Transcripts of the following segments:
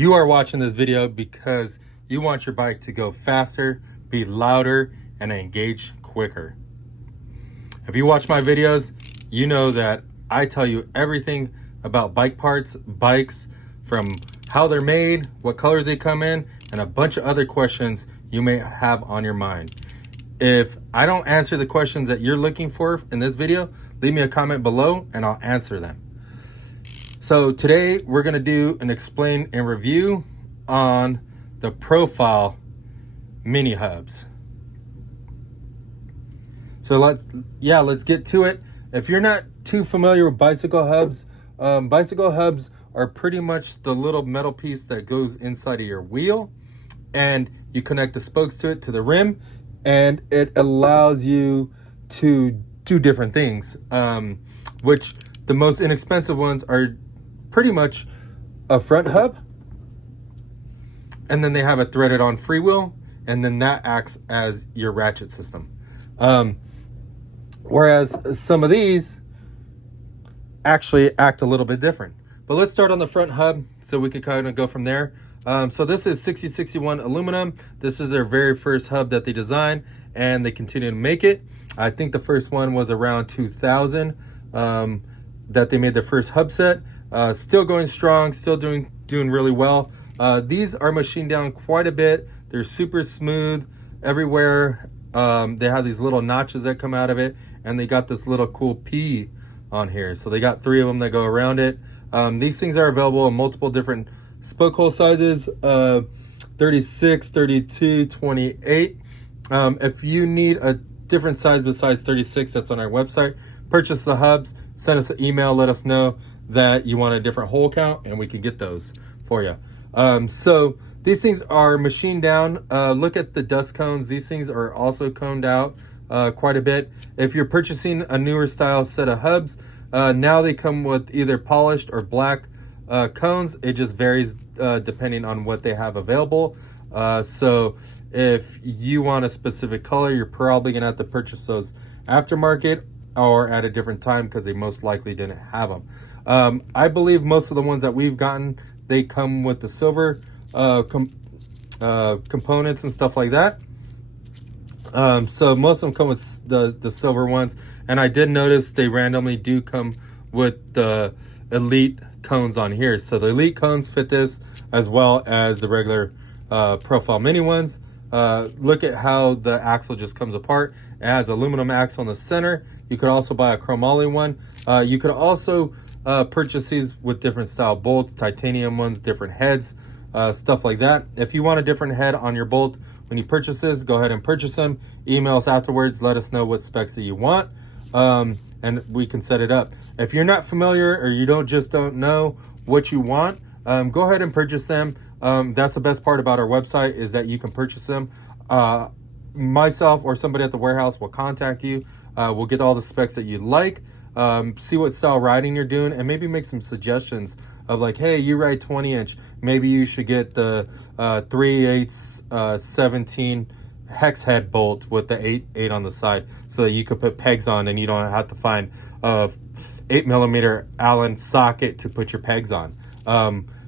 You are watching this video because you want your bike to go faster, be louder, and engage quicker. If you watch my videos, you know that I tell you everything about bike parts, bikes, from how they're made, what colors they come in, and a bunch of other questions you may have on your mind. If I don't answer the questions that you're looking for in this video, leave me a comment below and I'll answer them. So today we're going to do an explain and review on the profile mini hubs. So let's get to it. If you're not too familiar with bicycle hubs are pretty much the little metal piece that goes inside of your wheel, and you connect the spokes to it, to the rim, and it allows you to do different things, which the most inexpensive ones are pretty much a front hub, and then they have a threaded on freewheel, and then that acts as your ratchet system. Whereas some of these actually act a little bit different. But let's start on the front hub so we could kind of go from there. So this is 6061 aluminum. This is their very first hub that they designed, and they continue to make it. I think the first one was around 2000 that they made their first hub set. Still going strong, still doing really well. These are machined down quite a bit. They're super smooth everywhere. They have these little notches that come out of it, and they got this little cool P on here. So they got 3 of them that go around it. These things are available in multiple different spoke hole sizes, 36, 32, 28. If you need a different size besides 36, that's on our website. Purchase the hubs, send us an email, let us know that you want a different hole count, and we can get those for you. So these things are machined down. Look at the dust cones. These things are also coned out quite a bit. If you're purchasing a newer style set of hubs, now they come with either polished or black cones. It just varies depending on what they have available. So if you want a specific color, you're probably gonna have to purchase those aftermarket or at a different time, because they most likely didn't have them. I believe most of the ones that we've gotten, they come with the silver components and stuff like that. So most of them come with the silver ones, and I did notice they randomly do come with the elite cones on here. So the elite cones fit this as well as the regular profile mini ones. Look at how the axle just comes apart. It has aluminum axle in the center. You could also buy a chromoly one. You could also purchase these with different style bolts, titanium ones, different heads, stuff like that. If you want a different head on your bolt when you purchase this, go ahead and purchase them. Email us afterwards, let us know what specs that you want, and we can set it up. If you're not familiar or you don't know what you want, go ahead and purchase them. That's the best part about our website, is that you can purchase them. Myself or somebody at the warehouse will contact you. We'll get all the specs that you like, see what style riding you're doing, and maybe make some suggestions of like, hey, you ride 20-inch, maybe you should get the 3/8 17 hex head bolt with the 8 on the side, so that you could put pegs on and you don't have to find a 8mm Allen socket to put your pegs on.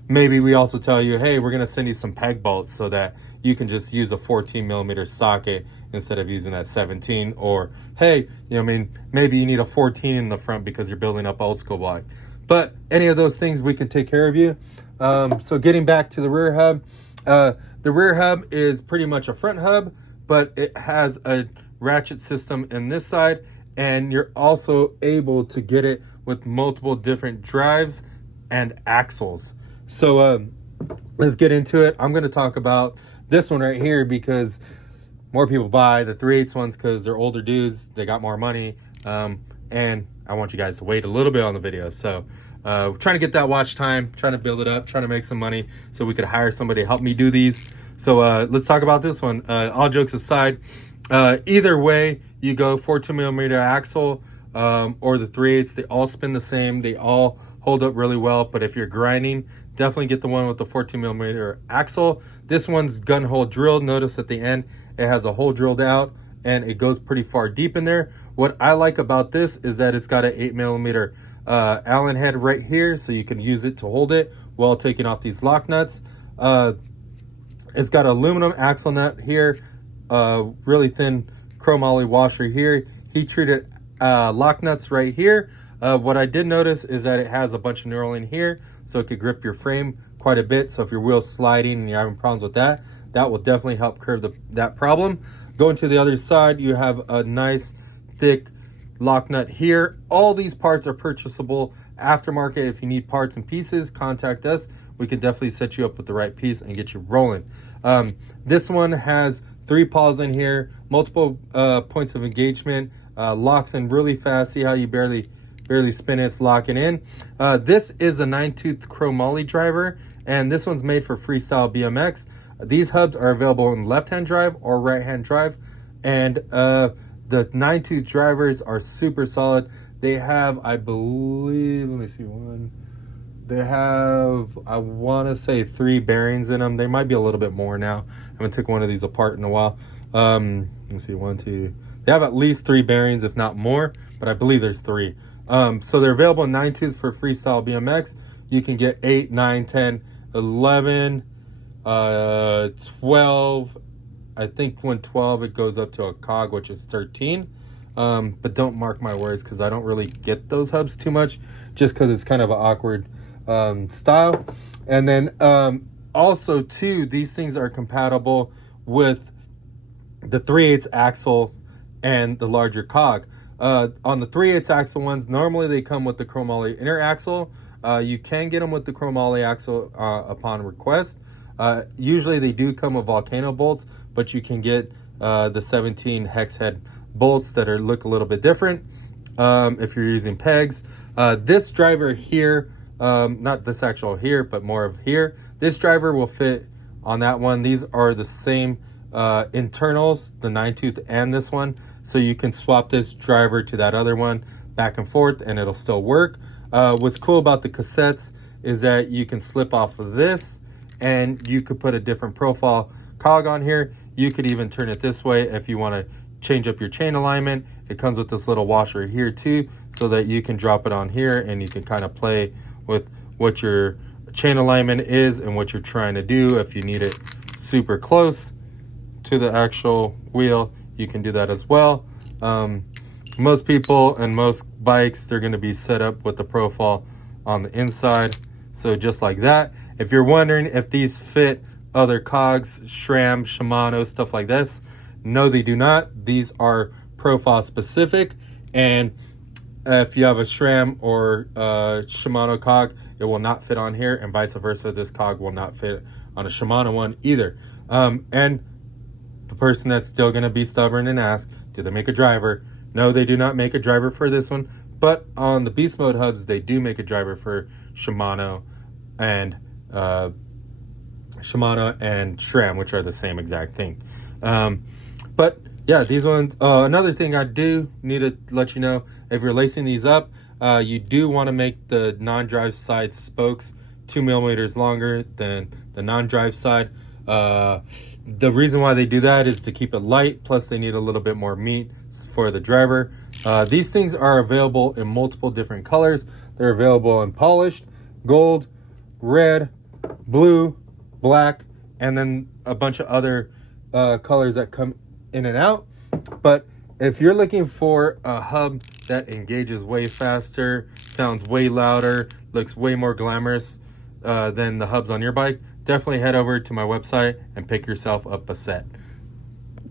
Maybe we also tell you, hey, we're gonna send you some peg bolts so that you can just use a 14mm socket instead of using that 17. Or hey, maybe you need a 14 in the front because you're building up old school bike. But any of those things, we can take care of you. So getting back to the rear hub, the rear hub is pretty much a front hub, but it has a ratchet system in this side, and you're also able to get it with multiple different drives and axles. So let's get into it. I'm going to talk about this one right here because more people buy the 3/8 ones because they're older dudes, they got more money, and I want you guys to wait a little bit on the video. So we're trying to get that watch time, trying to build it up, trying to make some money so we could hire somebody to help me do these. So let's talk about this one. All jokes aside, either way you go, 14mm axle or the 3/8, they all spin the same, they all hold up really well. But if you're grinding, definitely get the one with the 14mm axle. This one's gun hole drilled. Notice at the end it has a hole drilled out, and it goes pretty far deep in there. What I like about this is that it's got an 8mm Allen head right here, so you can use it to hold it while taking off these lock nuts. It's got aluminum axle nut here, really thin chromoly washer here, heat treated lock nuts right here. What I did notice is that it has a bunch of knurling here, so it could grip your frame quite a bit. So if your wheel's sliding and you're having problems with that, that will definitely help curb that problem. Going to the other side, you have a nice thick lock nut here. All these parts are purchasable aftermarket. If you need parts and pieces, contact us. We can definitely set you up with the right piece and get you rolling. This one has 3 paws in here, multiple points of engagement, locks in really fast. See how you barely spin it, it's locking in. This is a 9-tooth chromoly driver, and this one's made for freestyle BMX. These hubs are available in left-hand drive or right-hand drive, and the 9-tooth drivers are super solid. They have, I believe, let me see, they have, I want to say 3 bearings in them. They might be a little bit more now. I haven't took one of these apart in a while. Let me see, 1, 2. They have at least 3 bearings, if not more, but I believe there's 3. So they're available in 9-tooth for freestyle BMX. You can get 8, 9, 10, 11, 12. I think when 12, it goes up to a cog, which is 13. But don't mark my words, because I don't really get those hubs too much, just because it's kind of an awkward style. And then also too, these things are compatible with the 3/8 axle and the larger cog. On the 3/8 axle ones, normally they come with the chromoly inner axle. You can get them with the chromoly axle upon request. Usually they do come with volcano bolts, but you can get the 17 hex head bolts that look a little bit different if you're using pegs. This driver here, not this actual here, but more of here, this driver will fit on that one. These are the same internals, the 9-tooth and this one, so you can swap this driver to that other one back and forth and it'll still work. What's cool about the cassettes is that you can slip off of this and you could put a different profile cog on here. You could even turn it this way if you want to change up your chain alignment. It comes with this little washer here too, so that you can drop it on here and you can kind of play with what your chain alignment is and what you're trying to do. If you need it super close to the actual wheel, you can do that as well. Most people and most bikes, they're going to be set up with the profile on the inside, so just like that. If you're wondering if these fit other cogs, SRAM, Shimano, stuff like this, no, they do not. These are profile specific, and if you have a SRAM or Shimano cog, it will not fit on here, and vice versa. This cog will not fit on a Shimano one either. And the person that's still going to be stubborn and ask, do they make a driver? No, they do not make a driver for this one, but on the Beast Mode hubs, they do make a driver for Shimano and SRAM, which are the same exact thing. But yeah, these ones, another thing I do need to let you know, if you're lacing these up, you do want to make the non-drive side spokes 2 millimeters longer than the non-drive side. The reason why they do that is to keep it light, plus they need a little bit more meat for the driver. These things are available in multiple different colors. They're available in polished, gold, red, blue, black, and then a bunch of other colors that come in and out. But if you're looking for a hub that engages way faster, sounds way louder, looks way more glamorous than the hubs on your bike, definitely head over to my website and pick yourself up a set.